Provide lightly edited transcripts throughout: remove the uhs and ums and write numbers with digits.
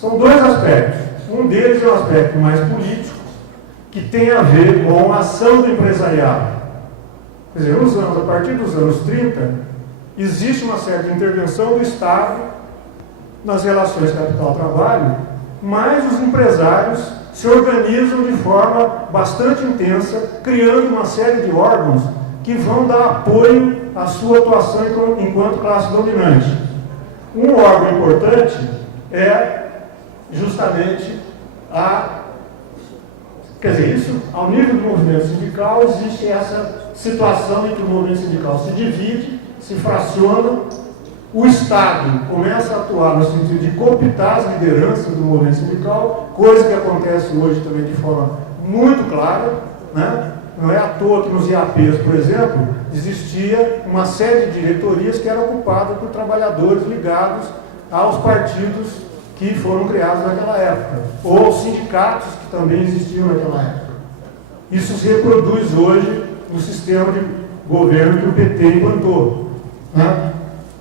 São dois aspectos. Um deles é um aspecto mais político, que tem a ver com a ação do empresariado. Quer dizer, a partir dos anos 30, existe uma certa intervenção do Estado nas relações capital-trabalho, mas os empresários se organizam de forma bastante intensa, criando uma série de órgãos que vão dar apoio à sua atuação enquanto classe dominante. Um órgão importante é justamente quer dizer, isso, ao nível do movimento sindical, existe essa situação em que o movimento sindical se divide, se fraciona, o Estado começa a atuar no sentido de cooptar as lideranças do movimento sindical, coisa que acontece hoje também de forma muito clara, né? Não é à toa que nos IAPs, por exemplo, existia uma série de diretorias que eram ocupadas por trabalhadores ligados aos partidos que foram criados naquela época, ou sindicatos que também existiam naquela época. Isso se reproduz hoje no sistema de governo que o PT implantou, né?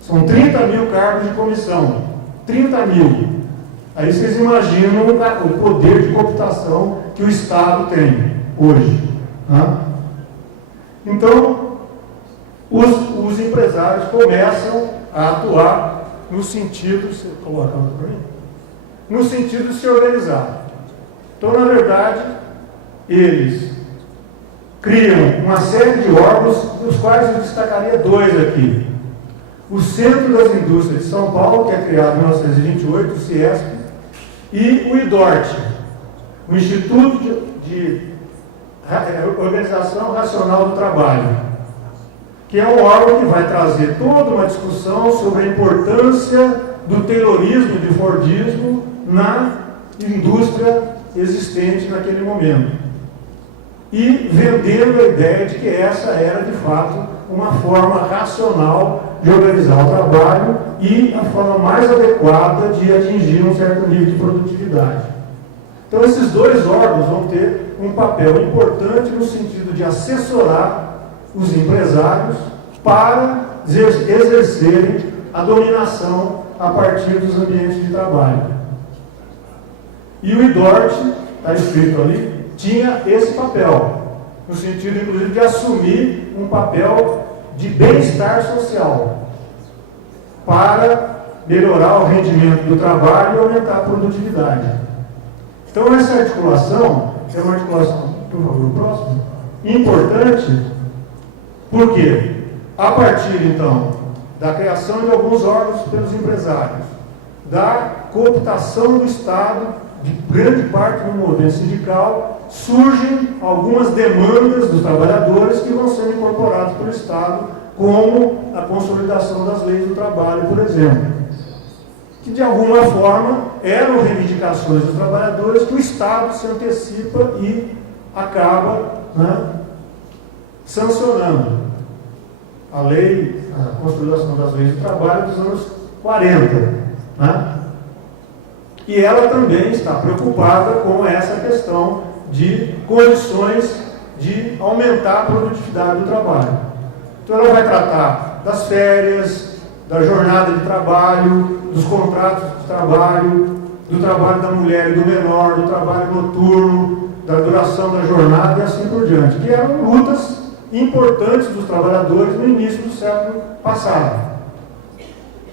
São 30 mil cargos de comissão, 30 mil. Aí vocês imaginam o poder de cooptação que o Estado tem hoje, né? Então, os empresários começam a atuar no sentido, você coloca para mim? No sentido de se organizar. Então, na verdade, eles criam uma série de órgãos, dos quais eu destacaria dois aqui. O Centro das Indústrias de São Paulo, que é criado em 1928, o CIESP, e o IDORT, o Instituto de Organização Racional do Trabalho, que é um órgão que vai trazer toda uma discussão sobre a importância do taylorismo e do fordismo na indústria existente naquele momento. E vendendo a ideia de que essa era, de fato, uma forma racional de organizar o trabalho e a forma mais adequada de atingir um certo nível de produtividade. Então, esses dois órgãos vão ter um papel importante no sentido de assessorar os empresários para exercerem a dominação a partir dos ambientes de trabalho. E o IDORT, está escrito ali, tinha esse papel, no sentido, inclusive, de assumir um papel de bem-estar social, para melhorar o rendimento do trabalho e aumentar a produtividade. Então, essa articulação é uma articulação, por favor, próximo, importante, porque, a partir, então, da criação de alguns órgãos pelos empresários, da cooptação do Estado, de grande parte do movimento sindical, surgem algumas demandas dos trabalhadores que vão sendo incorporadas pelo Estado, como a consolidação das leis do trabalho, por exemplo, que de alguma forma eram reivindicações dos trabalhadores que o Estado se antecipa e acaba, né, sancionando a lei, a consolidação das leis do trabalho dos anos 40, né? E ela também está preocupada com essa questão de condições de aumentar a produtividade do trabalho. Então ela vai tratar das férias, da jornada de trabalho, dos contratos de trabalho, do trabalho da mulher e do menor, do trabalho noturno, da duração da jornada e assim por diante, que eram lutas importantes dos trabalhadores no início do século passado.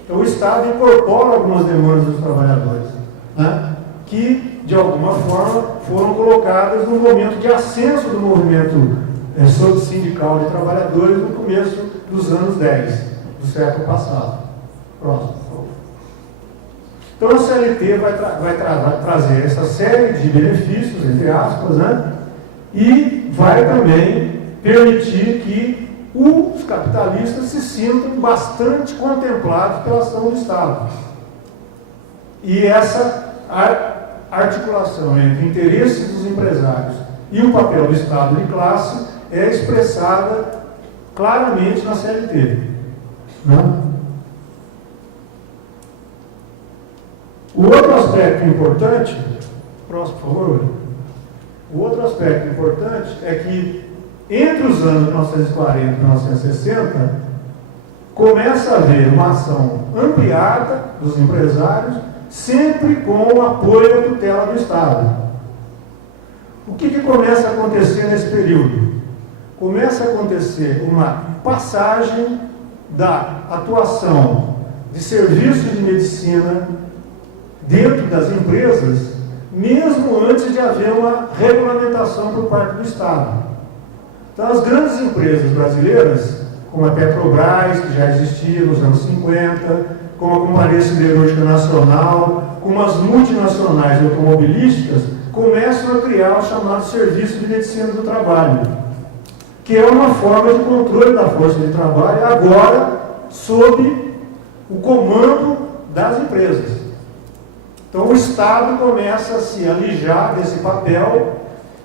Então o Estado incorpora algumas demandas dos trabalhadores, né, que, de alguma forma, foram colocadas no momento de ascenso do movimento sindical de trabalhadores no começo dos anos 10 do século passado. Próximo, por favor. Então a CLT vai trazer essa série de benefícios, entre aspas, né, e vai também permitir que os capitalistas se sintam bastante contemplados pela ação do Estado. E essa articulação entre interesses dos empresários e o papel do Estado de classe é expressada claramente na CLT. Né? O outro aspecto importante, próximo, por favor, o outro aspecto importante é que entre os anos 1940 e 1960 começa a haver uma ação ampliada dos empresários sempre com o apoio e a tutela do Estado. O que começa a acontecer nesse período? Começa a acontecer uma passagem da atuação de serviços de medicina dentro das empresas, mesmo antes de haver uma regulamentação por parte do Estado. Então, as grandes empresas brasileiras, como a Petrobras, que já existia nos anos 50, como a Companhia Siderúrgica Nacional, como as multinacionais automobilísticas, começam a criar o chamado Serviço de Medicina do Trabalho, que é uma forma de controle da força de trabalho, agora sob o comando das empresas. Então, o Estado começa a se alijar desse papel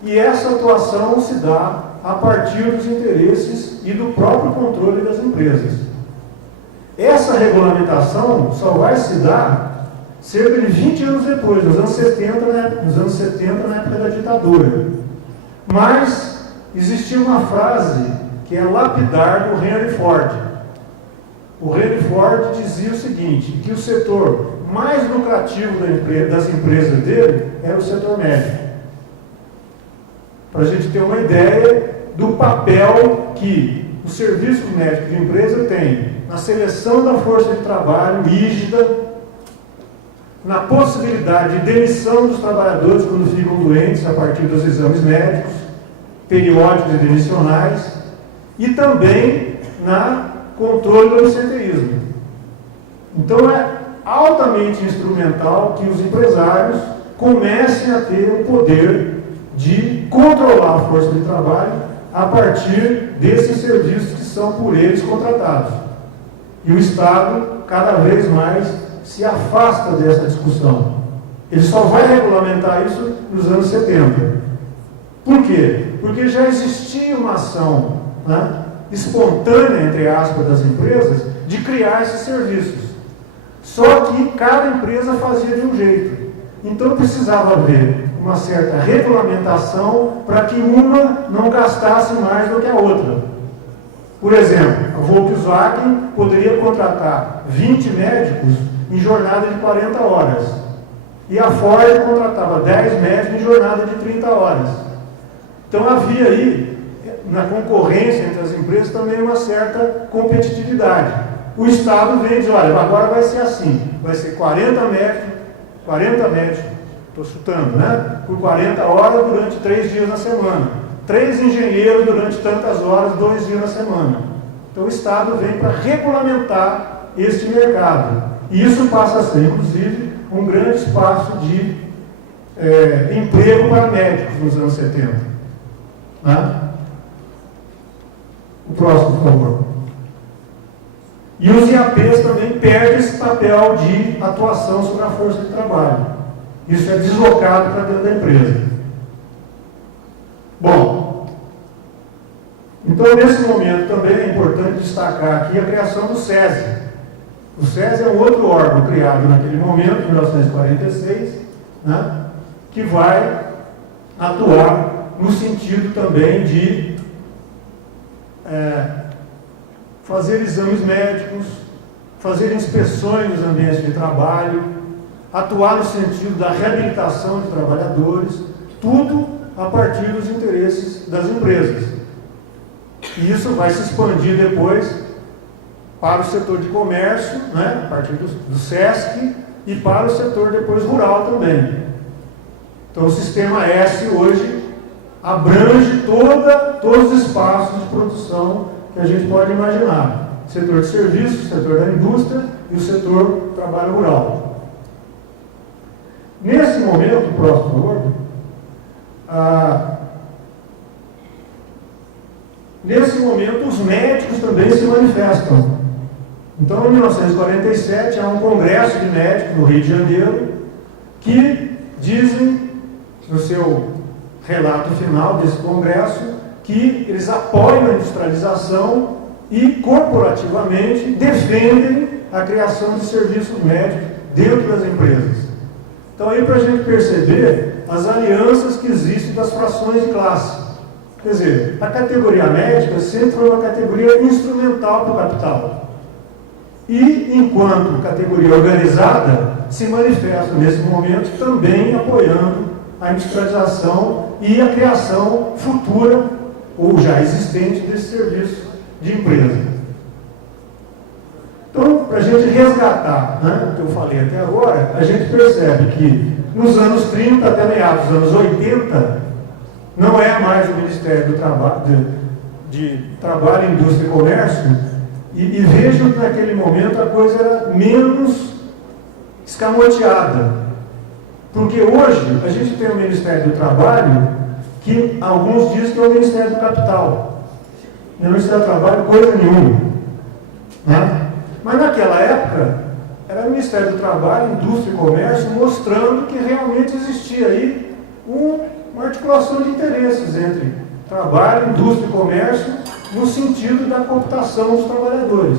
e essa atuação se dá a partir dos interesses e do próprio controle das empresas. Essa regulamentação só vai se dar cerca de 20 anos depois, nos anos 70, na época da ditadura. Mas existia uma frase que é lapidar do Henry Ford. O Henry Ford dizia o seguinte, que o setor mais lucrativo das empresas dele era o setor médico. Para a gente ter uma ideia do papel que os serviços médicos de empresa têm na seleção da força de trabalho rígida, na possibilidade de demissão dos trabalhadores quando ficam doentes a partir dos exames médicos, periódicos e demissionais, e também na controle do absenteísmo. Então é altamente instrumental que os empresários comecem a ter o poder de controlar a força de trabalho a partir desses serviços que são por eles contratados. E o Estado, cada vez mais, se afasta dessa discussão. Ele só vai regulamentar isso nos anos 70. Por quê? Porque já existia uma ação, né, espontânea, entre aspas, das empresas, de criar esses serviços. Só que cada empresa fazia de um jeito. Então precisava haver uma certa regulamentação para que uma não gastasse mais do que a outra. Por exemplo, a Volkswagen poderia contratar 20 médicos em jornada de 40 horas. E a Ford contratava 10 médicos em jornada de 30 horas. Então havia aí, na concorrência entre as empresas, também uma certa competitividade. O Estado vem e diz, olha, agora vai ser assim, vai ser 40 médicos, estou chutando, né? Por 40 horas durante 3 dias na semana. 3 engenheiros durante tantas horas, 2 dias na semana. Então o Estado vem para regulamentar este mercado. E isso passa a ser, inclusive, um grande espaço de emprego para médicos nos anos 70. Né? O próximo, por favor. E os IAPs também perdem esse papel de atuação sobre a força de trabalho. Isso é deslocado para dentro da empresa. Bom, então nesse momento também é importante destacar aqui a criação do SESI. O SESI é um outro órgão criado naquele momento, em 1946, né, que vai atuar no sentido também de fazer exames médicos, fazer inspeções nos ambientes de trabalho, atuar no sentido da reabilitação de trabalhadores, tudo a partir dos interesses das empresas. E isso vai se expandir depois para o setor de comércio, né, a partir do SESC, e para o setor depois rural também. Então o sistema S hoje abrange todos os espaços de produção que a gente pode imaginar. Setor de serviços, setor da indústria e o setor do trabalho rural. Nesse momento, próximo, por favor, nesse momento os médicos também se manifestam. Então, em 1947, há um congresso de médicos no Rio de Janeiro que dizem, no seu relato final desse congresso, que eles apoiam a industrialização e, corporativamente, defendem a criação de serviços médicos dentro das empresas. Então, aí para a gente perceber as alianças que existem das frações de classe. Quer dizer, a categoria médica sempre foi uma categoria instrumental para o capital. E, enquanto categoria organizada, se manifestam nesse momento também apoiando a industrialização e a criação futura, ou já existente, desse serviço de empresa. Então, para a gente resgatar, né, o que eu falei até agora, a gente percebe que nos anos 30 até meados dos anos 80, não é mais o Ministério do Trabalho, de Trabalho, Indústria e Comércio, e vejo que naquele momento a coisa era menos escamoteada. Porque hoje a gente tem o Ministério do Trabalho, que alguns dizem que é o Ministério do Capital. E o Ministério do Trabalho, coisa nenhuma. Né? Mas naquela época, era o Ministério do Trabalho, Indústria e Comércio, mostrando que realmente existia aí uma articulação de interesses entre trabalho, indústria e comércio, no sentido da cooptação dos trabalhadores.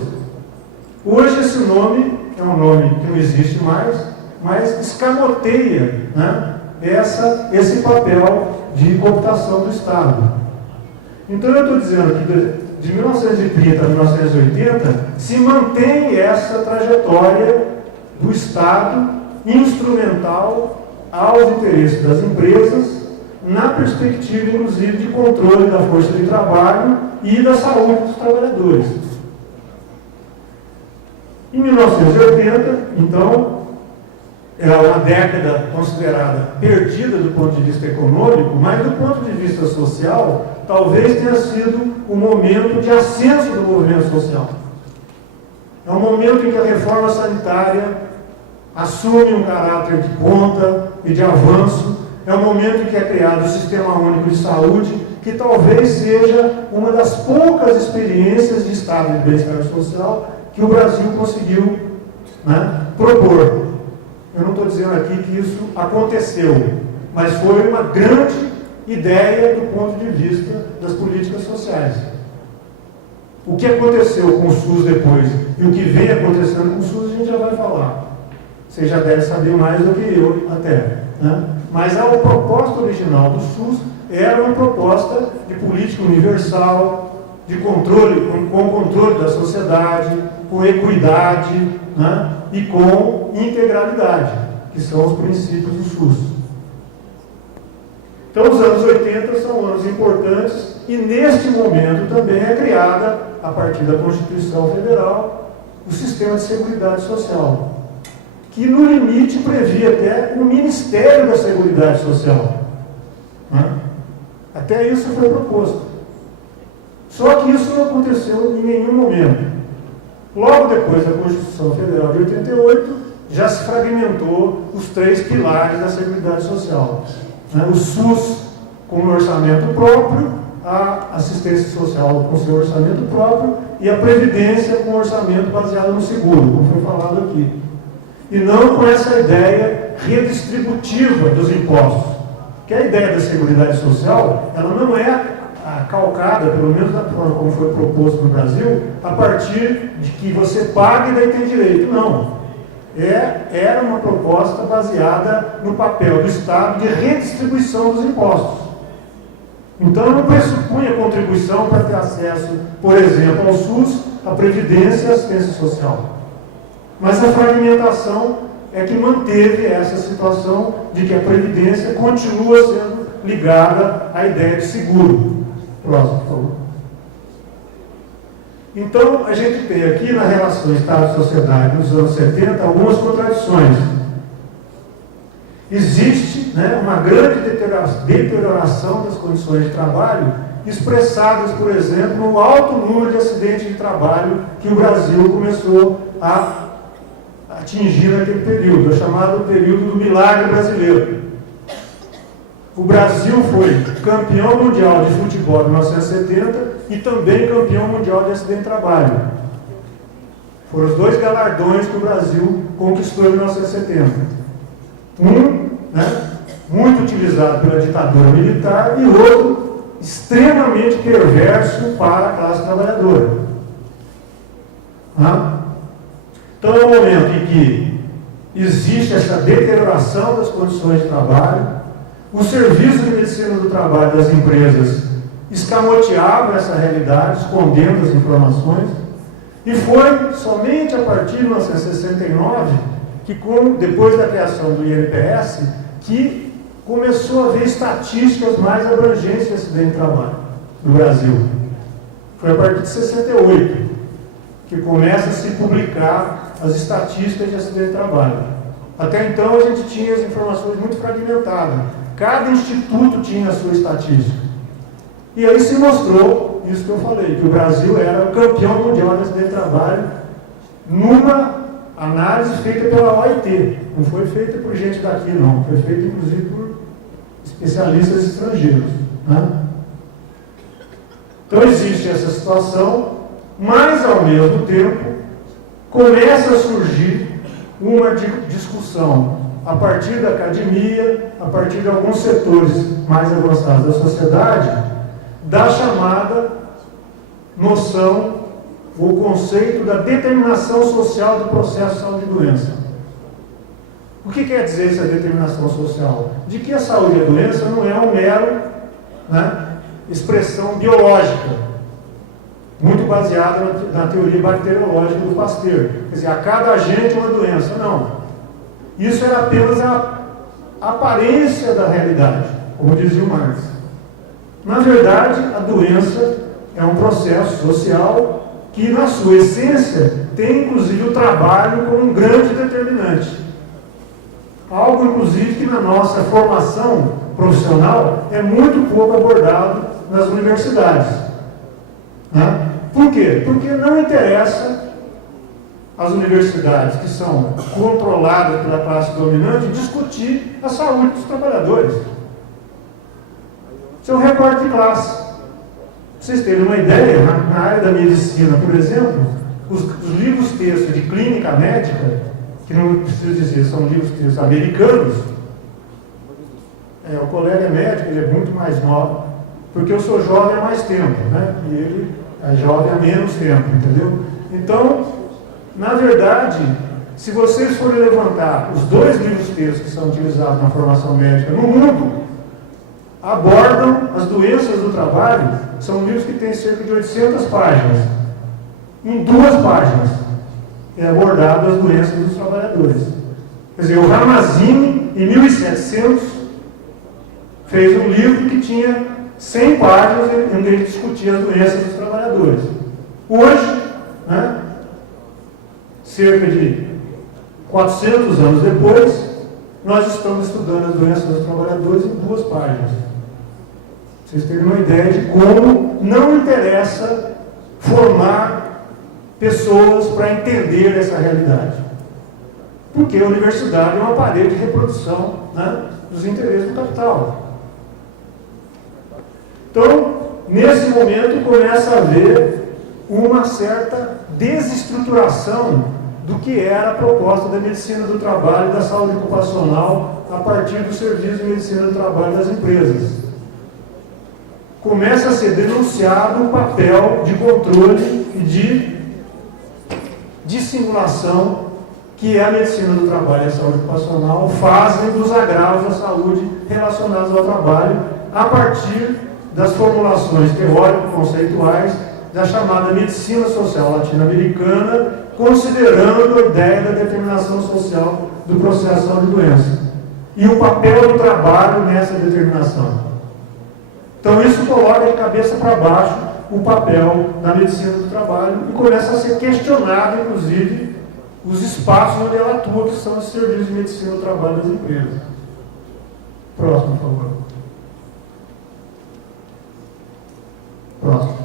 Hoje esse nome é um nome que não existe mais, mas escamoteia, né, esse papel de cooptação do Estado. Então eu estou dizendo que de 1930 a 1980 se mantém essa trajetória do Estado instrumental aos interesses das empresas, na perspectiva, inclusive, de controle da força de trabalho e da saúde dos trabalhadores. Em 1980, então, é uma década considerada perdida do ponto de vista econômico, mas do ponto de vista social, talvez tenha sido um momento de ascenso do movimento social. É um momento em que a reforma sanitária assume um caráter de ponta e de avanço. É um momento em que é criado o Sistema Único de Saúde, que talvez seja uma das poucas experiências de Estado de bem-estar social que o Brasil conseguiu, né, propor. Eu não estou dizendo aqui que isso aconteceu, mas foi uma grande ideia do ponto de vista das políticas sociais. O que aconteceu com o SUS depois e o que vem acontecendo com o SUS a gente já vai falar. Você já deve saber mais do que eu até, né? Mas a proposta original do SUS era uma proposta de política universal, de controle, com controle da sociedade, com equidade, né, e com integralidade, que são os princípios do SUS. Então, os anos 80 são anos importantes e, neste momento, também é criada, a partir da Constituição Federal, o Sistema de Seguridade Social, que no limite previa até o Ministério da Seguridade Social. Né? Até isso foi proposto. Só que isso não aconteceu em nenhum momento. Logo depois da Constituição Federal de 88, já se fragmentou os três pilares da Seguridade Social. Né? O SUS com um orçamento próprio, a assistência social com seu orçamento próprio e a Previdência com um orçamento baseado no seguro, como foi falado aqui. E não com essa ideia redistributiva dos impostos. Que a ideia da Seguridade Social, ela não é calcada, pelo menos da forma como foi proposto no Brasil, a partir de que você paga e daí tem direito. Não. Era uma proposta baseada no papel do Estado de redistribuição dos impostos. Então não pressupunha contribuição para ter acesso, por exemplo, ao SUS, à Previdência e à assistência social. Mas a fragmentação é que manteve essa situação de que a Previdência continua sendo ligada à ideia de seguro. Próximo, por favor. Então, a gente tem aqui na relação Estado-sociedade nos anos 70 algumas contradições. Existe, né, uma grande deterioração das condições de trabalho, expressadas, por exemplo, no alto número de acidentes de trabalho que o Brasil começou a atingir naquele período, o chamado período do milagre brasileiro. O Brasil foi campeão mundial de futebol em 1970 e também campeão mundial de acidente de trabalho. Foram os dois galardões que o Brasil conquistou em 1970. Um, né, muito utilizado pela ditadura militar, e outro extremamente perverso para a classe trabalhadora. Então é um momento em que existe essa deterioração das condições de trabalho. O serviço de medicina do trabalho das empresas escamoteava essa realidade, escondendo as informações, e foi somente a partir de 1969 que depois da criação do INPS, que começou a haver estatísticas mais abrangentes de acidente de trabalho no Brasil. Foi a partir de 68 que começa a se publicar as estatísticas de acidente de trabalho. Até então a gente tinha as informações muito fragmentadas. Cada instituto tinha a sua estatística. E aí se mostrou, isso que eu falei, que o Brasil era o campeão mundial de acidente de trabalho numa análise feita pela OIT. Não foi feita por gente daqui, não. Foi feita, inclusive, por especialistas estrangeiros. Né? Então existe essa situação, mas, ao mesmo tempo, começa a surgir uma discussão a partir da academia, a partir de alguns setores mais avançados da sociedade, da chamada noção ou conceito da determinação social do processo de saúde e doença. O que quer dizer essa determinação social? De que a saúde e a doença não é um mero, expressão biológica, muito baseada na teoria bacteriológica do Pasteur. Quer dizer, a cada agente uma doença. Não. Isso era apenas a aparência da realidade, como dizia o Marx. Na verdade, a doença é um processo social que, na sua essência, tem inclusive o trabalho como um grande determinante. Algo, inclusive, que na nossa formação profissional é muito pouco abordado nas universidades. Né? Por quê? Porque não interessa às universidades que são controladas pela classe dominante discutir a saúde dos trabalhadores. Isso é um recorte de classe. Para vocês terem uma ideia, na área da medicina, por exemplo, os livros textos de clínica médica, que não preciso dizer, são livros textos americanos, o colega é médico, ele é muito mais novo, porque eu sou jovem há mais tempo, né? E ele é jovem há menos tempo, entendeu? Então, na verdade, se vocês forem levantar os dois livros textos que são utilizados na formação médica no mundo, abordam as doenças do trabalho, são livros que têm cerca de 800 páginas. Em 2 páginas é abordado as doenças dos trabalhadores. Quer dizer, o Ramazzini, em 1700, fez um livro que tinha 100 páginas onde ele discutia as doenças dos trabalhadores. Hoje, cerca de 400 anos depois, nós estamos estudando as doenças dos trabalhadores em 2 páginas. Vocês terem uma ideia de como não interessa formar pessoas para entender essa realidade. Porque a universidade é um aparelho de reprodução dos interesses do capital. Então, nesse momento, começa a haver uma certa desestruturação do que era a proposta da medicina do trabalho e da saúde ocupacional a partir do serviço de medicina do trabalho das empresas. Começa a ser denunciado o papel de controle e de dissimulação que a medicina do trabalho e a saúde ocupacional fazem dos agravos da saúde relacionados ao trabalho a partir das formulações teórico-conceituais da chamada medicina social latino-americana, considerando a ideia da determinação social do processo de saúde e doença e o papel do trabalho nessa determinação. Então isso coloca de cabeça para baixo o papel da medicina do trabalho e começa a ser questionado, inclusive, os espaços onde ela atua, que são os serviços de medicina do trabalho das empresas. Próximo, por favor. Próximo.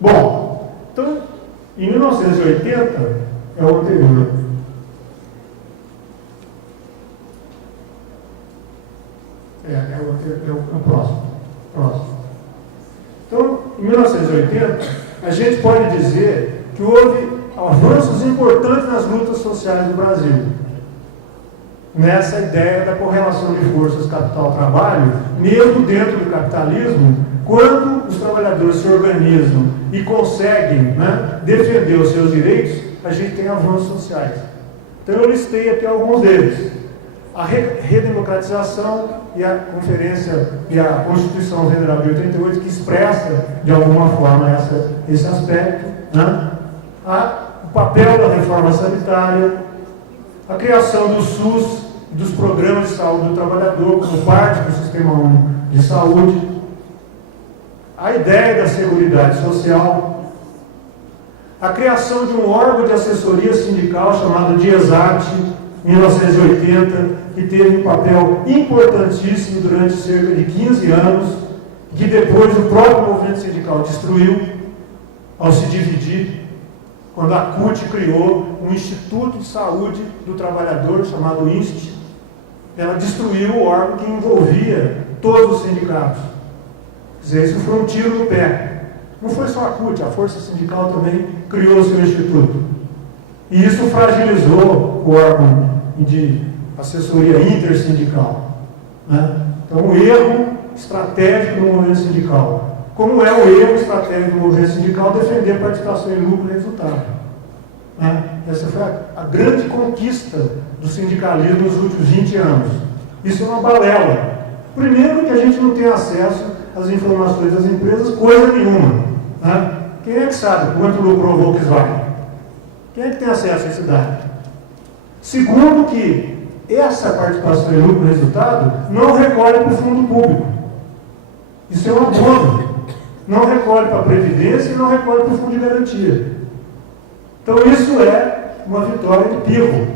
Bom, então, em 1980, é o anterior. É o próximo. Então, em 1980, a gente pode dizer que houve avanços importantes nas lutas sociais do Brasil. Nessa ideia da correlação de forças capital-trabalho, mesmo dentro do capitalismo, quando os trabalhadores se organizam e conseguem defender os seus direitos, a gente tem avanços sociais. Então eu listei aqui alguns deles. A redemocratização e a Conferência e a Constituição Federal de 88, que expressa de alguma forma esse aspecto. O papel da reforma sanitária, a criação do SUS e dos programas de saúde do trabalhador como parte do Sistema Único de Saúde, a ideia da Seguridade Social, a criação de um órgão de assessoria sindical chamado DIESAT, em 1980, que teve um papel importantíssimo durante cerca de 15 anos, que depois o próprio movimento sindical destruiu ao se dividir, quando a CUT criou um Instituto de Saúde do Trabalhador, chamado INST. Ela destruiu o órgão que envolvia todos os sindicatos. Quer dizer, isso foi um tiro no pé. Não foi só a CUT, a Força Sindical também criou o seu instituto. E isso fragilizou o órgão de assessoria intersindical. Né? Então, um erro estratégico do movimento sindical. Como é o erro estratégico do movimento sindical defender a participação em lucro e resultado. Né? Essa foi a grande conquista do sindicalismo nos últimos 20 anos. Isso é uma balela. Primeiro que a gente não tem acesso às informações das empresas, coisa nenhuma. Né? Quem é que sabe quanto lucrou a Volkswagen? Quem é que tem acesso a esse dado? Segundo que essa participação em lucro e resultado não recolhe para o fundo público. Isso é um abono. Não recolhe para a Previdência e não recolhe para o Fundo de Garantia. Então isso é uma vitória de pirro.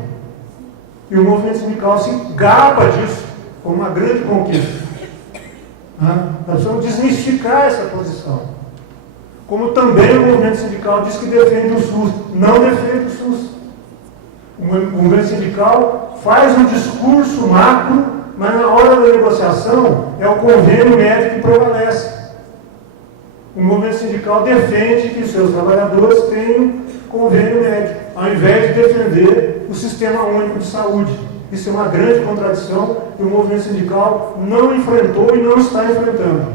E o movimento sindical se gaba disso como uma grande conquista. Nós precisamos desmistificar essa posição. Como também o movimento sindical diz que defende o SUS. Não defende o SUS. O movimento sindical faz um discurso macro, mas na hora da negociação é o convênio médico que prevalece. O movimento sindical defende que seus trabalhadores tenham convênio médico, ao invés de defender o Sistema Único de Saúde. Isso é uma grande contradição que o movimento sindical não enfrentou e não está enfrentando.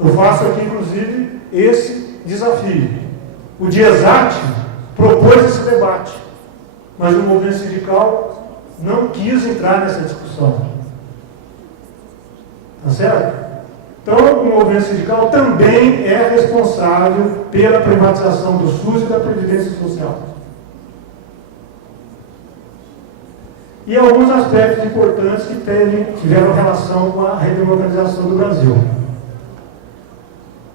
Eu faço aqui, inclusive, esse desafio. O DIESAT propôs esse debate, mas o movimento sindical não quis entrar nessa discussão. Tá certo? Então, o movimento sindical também é responsável pela privatização do SUS e da Previdência Social. E alguns aspectos importantes que tiveram relação com a redemocratização do Brasil.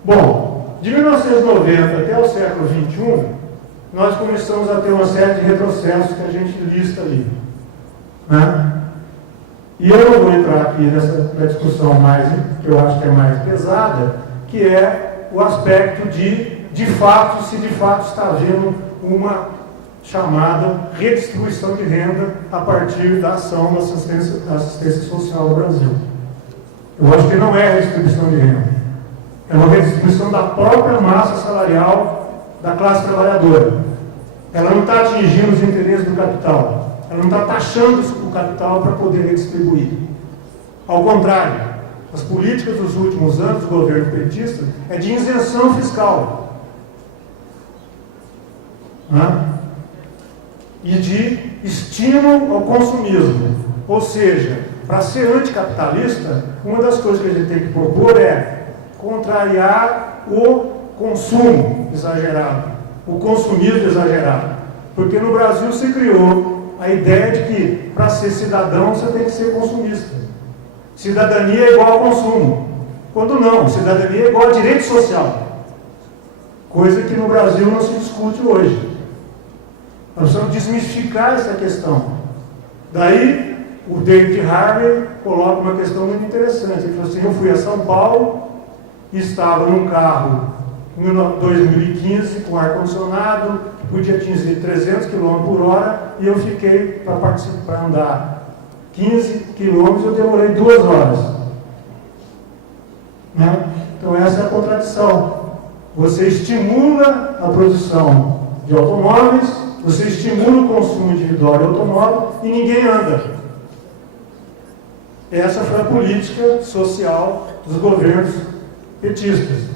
Bom, de 1990 até o século XXI, nós começamos a ter uma série de retrocessos que a gente lista ali. Né? E eu não vou entrar aqui nessa discussão mais, que eu acho que é mais pesada, que é o aspecto de fato, se de fato está havendo uma chamada redistribuição de renda a partir da ação da assistência social no Brasil. Eu acho que não é redistribuição de renda. É uma redistribuição da própria massa salarial da classe trabalhadora. Ela não está atingindo os interesses do capital. Ela não está taxando o capital para poder redistribuir. Ao contrário, as políticas dos últimos anos do governo petista é de isenção fiscal. E de estímulo ao consumismo. Ou seja, para ser anticapitalista, uma das coisas que a gente tem que propor é contrariar o consumo exagerado, o consumismo exagerado. Porque no Brasil se criou a ideia de que, para ser cidadão, você tem que ser consumista. Cidadania é igual ao consumo. Quando não, cidadania é igual a direito social. Coisa que no Brasil não se discute hoje. Nós precisamos desmistificar essa questão. Daí, o David Harvey coloca uma questão muito interessante. Ele falou assim, eu fui a São Paulo, estava num carro em 2015 com ar-condicionado, podia atingir 300 km por hora, e eu fiquei para andar 15 km, eu demorei 2 horas. Né? Então essa é a contradição. Você estimula a produção de automóveis, você estimula o consumo individual de automóvel e ninguém anda. Essa foi a política social dos governos petistas.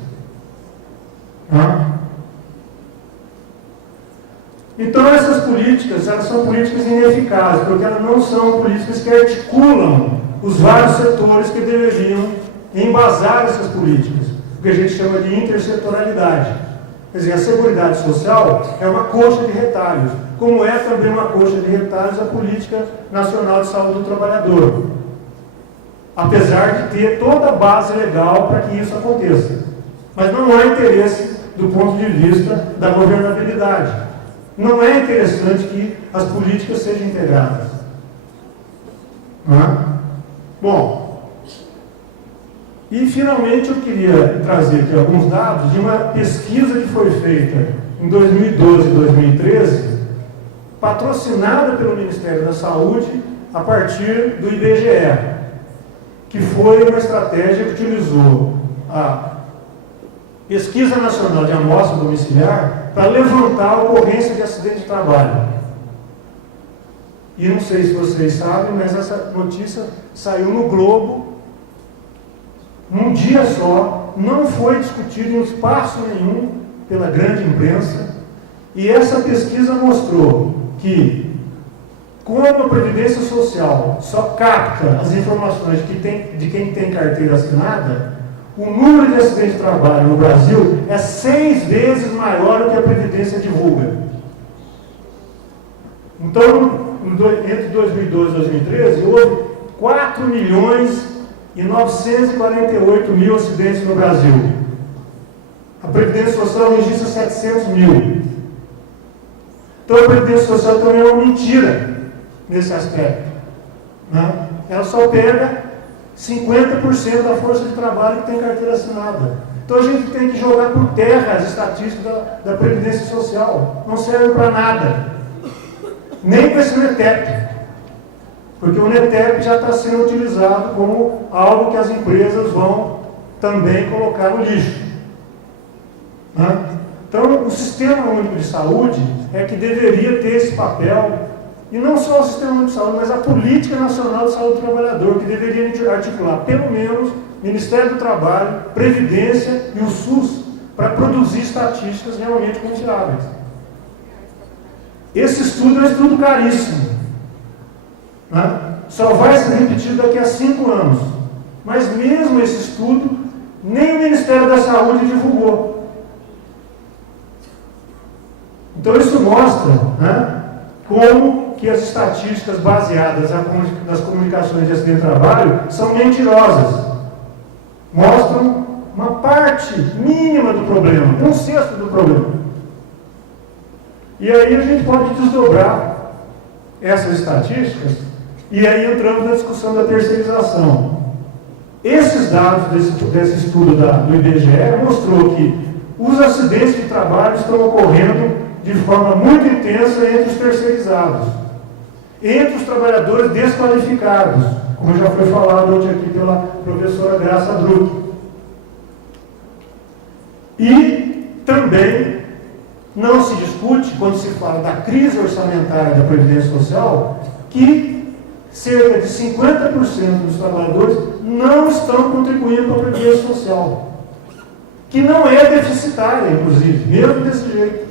Então essas políticas, elas são políticas ineficazes, porque elas não são políticas que articulam os vários setores que deveriam embasar essas políticas, o que a gente chama de intersetorialidade. Quer dizer, a Seguridade Social é uma coxa de retalhos, como é também uma coxa de retalhos a Política Nacional de Saúde do Trabalhador, apesar de ter toda a base legal para que isso aconteça. Mas não há interesse do ponto de vista da governabilidade. Não é interessante que as políticas sejam integradas. Não é? Bom, e finalmente eu queria trazer aqui alguns dados de uma pesquisa que foi feita em 2012 e 2013, patrocinada pelo Ministério da Saúde a partir do IBGE, que foi uma estratégia que utilizou a Pesquisa Nacional de Amostra Domiciliar para levantar a ocorrência de acidente de trabalho. E não sei se vocês sabem, mas essa notícia saiu no Globo, num dia só, não foi discutido em espaço nenhum pela grande imprensa, e essa pesquisa mostrou que, como a Previdência Social só capta as informações de quem tem carteira assinada, o número de acidentes de trabalho no Brasil é 6 vezes maior do que a Previdência divulga. Então, entre 2012 e 2013, houve 4 milhões e 948 mil acidentes no Brasil. A Previdência Social registra 700 mil. Então, a Previdência Social também é uma mentira nesse aspecto. Né? Ela só pega 50% da força de trabalho que tem carteira assinada. Então a gente tem que jogar por terra as estatísticas da Previdência Social. Não serve para nada. Nem para esse NETEP. Porque o NETEP já está sendo utilizado como algo que as empresas vão também colocar no lixo. Né? Então o Sistema Único de Saúde é que deveria ter esse papel. E não só o Sistema Único de Saúde, mas a Política Nacional de Saúde do Trabalhador, que deveria articular, pelo menos, Ministério do Trabalho, Previdência e o SUS, para produzir estatísticas realmente confiáveis. Esse estudo é um estudo caríssimo. Né? Só vai ser repetido daqui a 5 anos. Mas mesmo esse estudo, nem o Ministério da Saúde divulgou. Então isso mostra, né, como que as estatísticas baseadas nas comunicações de acidente de trabalho são mentirosas. Mostram uma parte mínima do problema, 1/6 do problema. E aí a gente pode desdobrar essas estatísticas e aí entramos na discussão da terceirização. Esses dados desse estudo do IBGE mostrou que os acidentes de trabalho estão ocorrendo de forma muito intensa entre os terceirizados, entre os trabalhadores desqualificados, como já foi falado hoje aqui pela professora Graça Druck. E também não se discute, quando se fala da crise orçamentária da Previdência Social, que cerca de 50% dos trabalhadores não estão contribuindo para a Previdência Social, que não é deficitária, inclusive, mesmo desse jeito.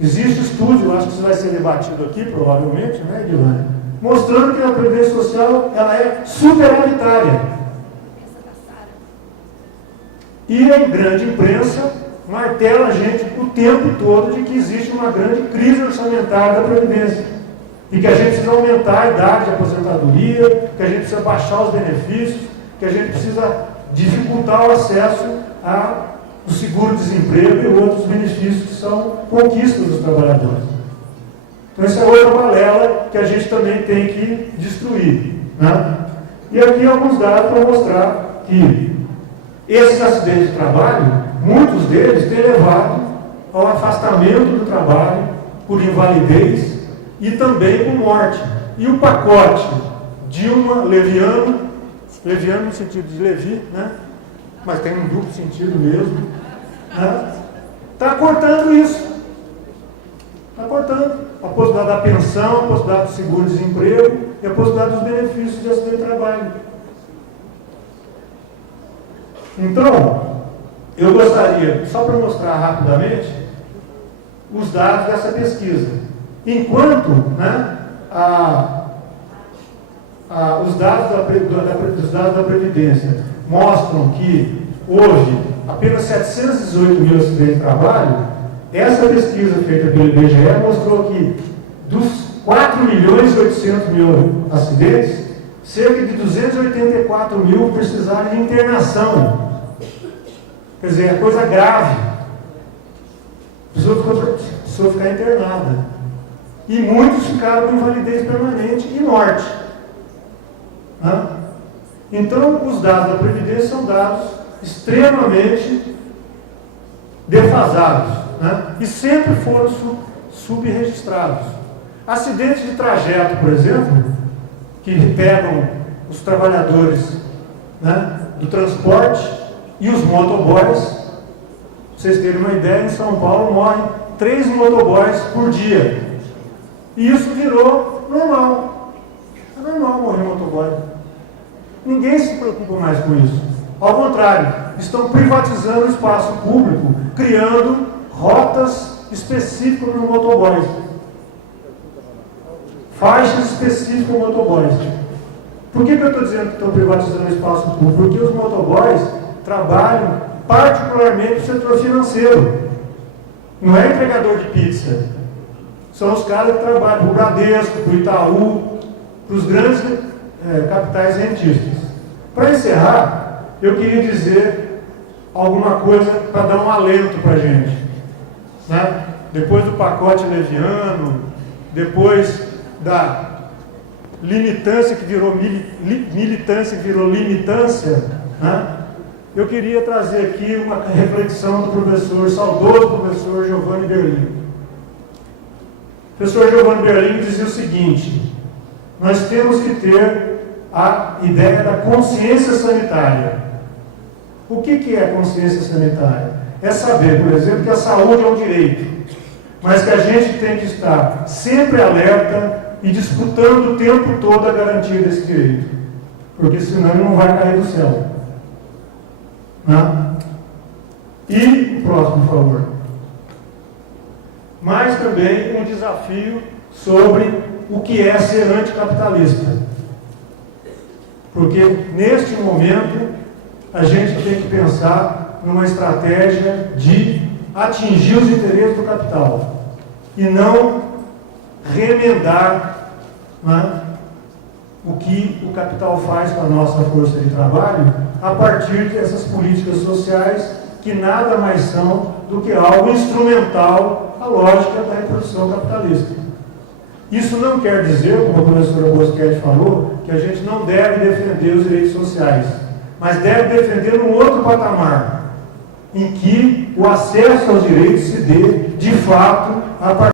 Existe estudo, eu acho que isso vai ser debatido aqui, provavelmente, né, Guilherme, mostrando que a Previdência Social ela é superavitária. E a grande imprensa martela a gente o tempo todo de que existe uma grande crise orçamentária da Previdência. E que a gente precisa aumentar a idade de aposentadoria, que a gente precisa baixar os benefícios, que a gente precisa dificultar o acesso ao seguro-desemprego e outros benefícios que são conquistas dos trabalhadores. Então, essa é outra balela que a gente também tem que destruir. Né? E aqui alguns dados para mostrar que esses acidentes de trabalho, muitos deles têm levado ao afastamento do trabalho por invalidez e também por morte. E o pacote Dilma, Leviano no sentido de Levi, né? Mas tem um duplo sentido mesmo, né? Está cortando isso. Está cortando a possibilidade da pensão, a possibilidade do seguro-desemprego e a possibilidade dos benefícios de acidente de trabalho. Então, eu gostaria, só para mostrar rapidamente, os dados dessa pesquisa. Enquanto, né, os dados da Previdência mostram que houve apenas 718 mil acidentes de trabalho, Essa pesquisa feita pelo IBGE mostrou que dos 4.800.000 acidentes, cerca de 284.000 precisaram de internação. Quer dizer, é coisa grave. A pessoa ficar internada. E muitos ficaram com invalidez permanente e morte. Então, os dados da Previdência são dados extremamente defasados, e sempre foram subregistrados. Acidentes de trajeto, por exemplo, que pegam os trabalhadores do transporte e os motoboys. Pra vocês terem uma ideia, em São Paulo morrem 3 motoboys por dia. E isso virou normal. É normal morrer motoboy. Ninguém se preocupa mais com isso. Ao contrário, estão privatizando o espaço público, criando rotas específicas para os motoboys. Faixas específicas para motoboys. Por que eu estou dizendo que estão privatizando o espaço público? Porque os motoboys trabalham particularmente no setor financeiro. Não é entregador de pizza. São os caras que trabalham para o Bradesco, para o Itaú, para os grandes capitais rentistas. Para encerrar, eu queria dizer alguma coisa para dar um alento para a gente. Depois do pacote leviano, depois da limitância que virou militância, que virou limitância, eu queria trazer aqui uma reflexão do saudoso professor Giovanni Berlin. O professor Giovanni Berlin dizia o seguinte: nós temos que ter a ideia da consciência sanitária. O que é consciência sanitária? É saber, por exemplo, que a saúde é um direito, mas que a gente tem que estar sempre alerta e disputando o tempo todo a garantia desse direito, porque senão ele não vai cair do céu. E o próximo, por favor. Mas também um desafio sobre o que é ser anticapitalista. Porque neste momento a gente tem que pensar numa estratégia de atingir os interesses do capital e não remendar o que o capital faz com a nossa força de trabalho a partir dessas políticas sociais que nada mais são do que algo instrumental à lógica da reprodução capitalista. Isso não quer dizer, como a professora Bosquet falou, que a gente não deve defender os direitos sociais, mas deve defender um outro patamar, em que o acesso aos direitos se dê, de fato, a partir